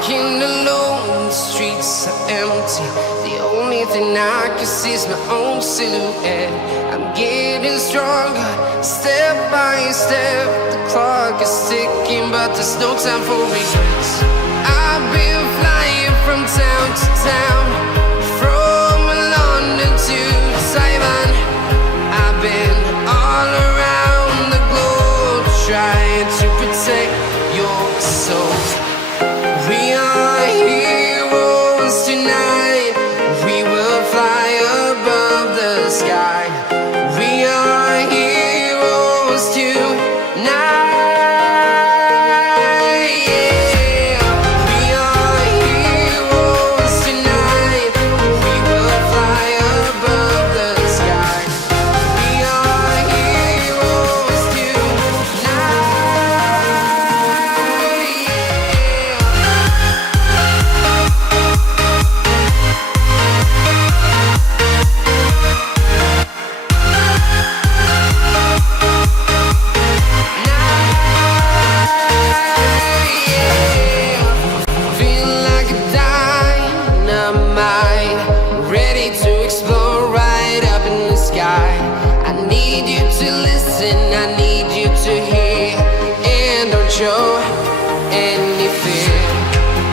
Walking alone, the streets are empty. The only thing I can see is my own silhouette. I'm getting stronger, step by step. The clock is ticking, but there's no time for regrets. I've been flying from town to town, from London to Taiwan. I've been all around the globe, trying to protect your soul. We are heroes tonight. We will fly above the sky. We are heroes tonight. Yeah. We are heroes tonight. We will fly above the sky. We are heroes tonight. Show any fear.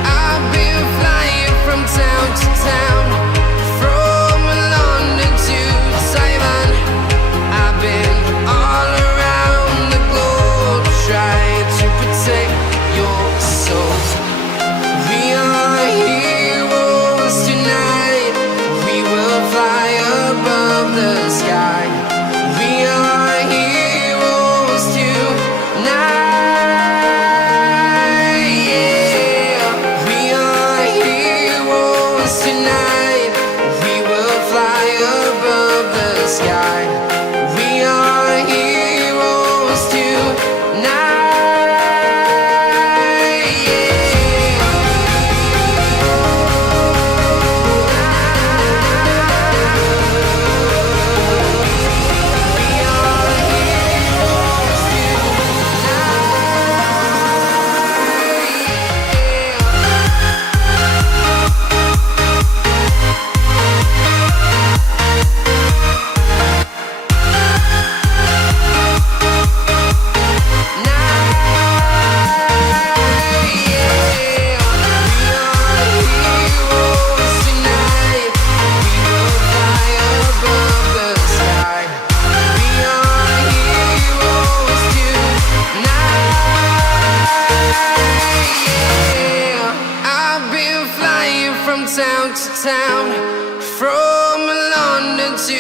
I've been flying from town to town, from London to Taiwan. I've been all around the globe, trying to protect your soul. We are heroes tonight. We will fly above the sky. We are heroes tonight. Tonight, we will fly above the sky. We are heroes tonight. From town to town, from London to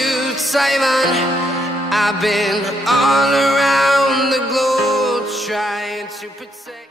Taiwan. I've been all around the globe, trying to protect.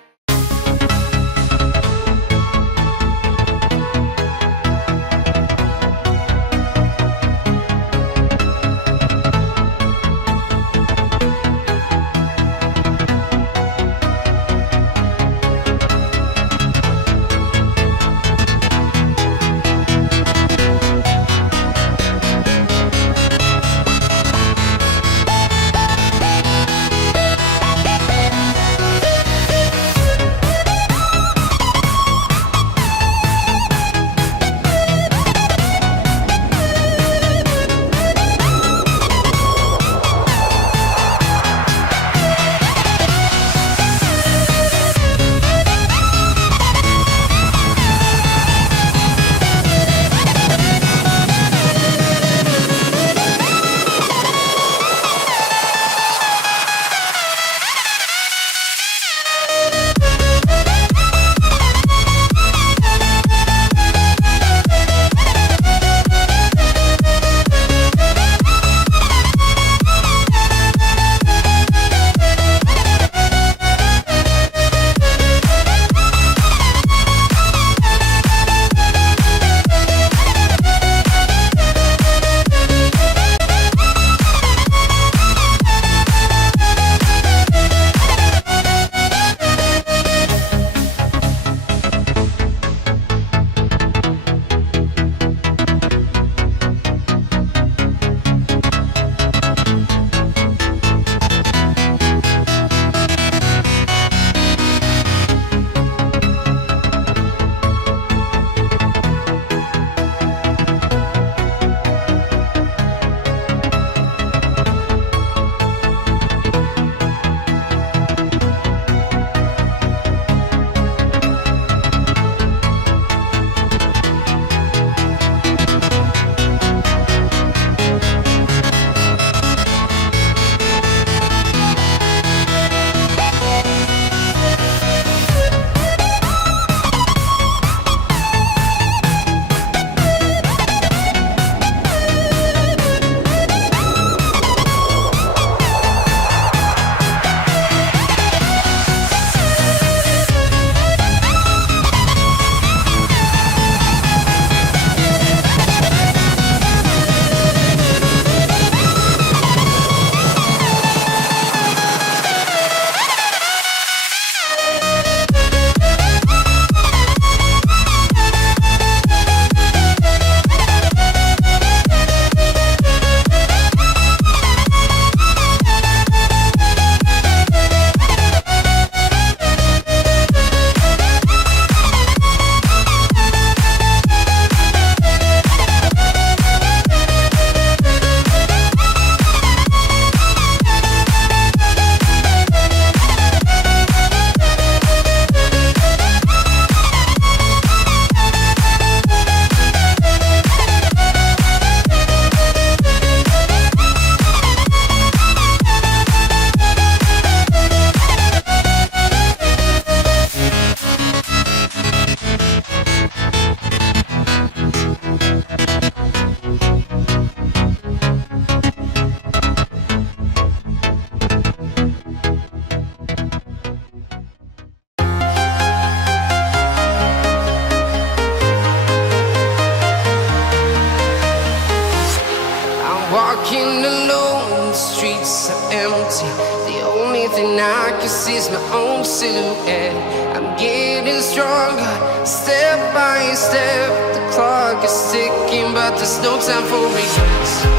walking alone, the streets are empty. The only thing I can see is my own silhouette. I'm getting stronger, step by step. The clock is ticking, but there's no time for regrets.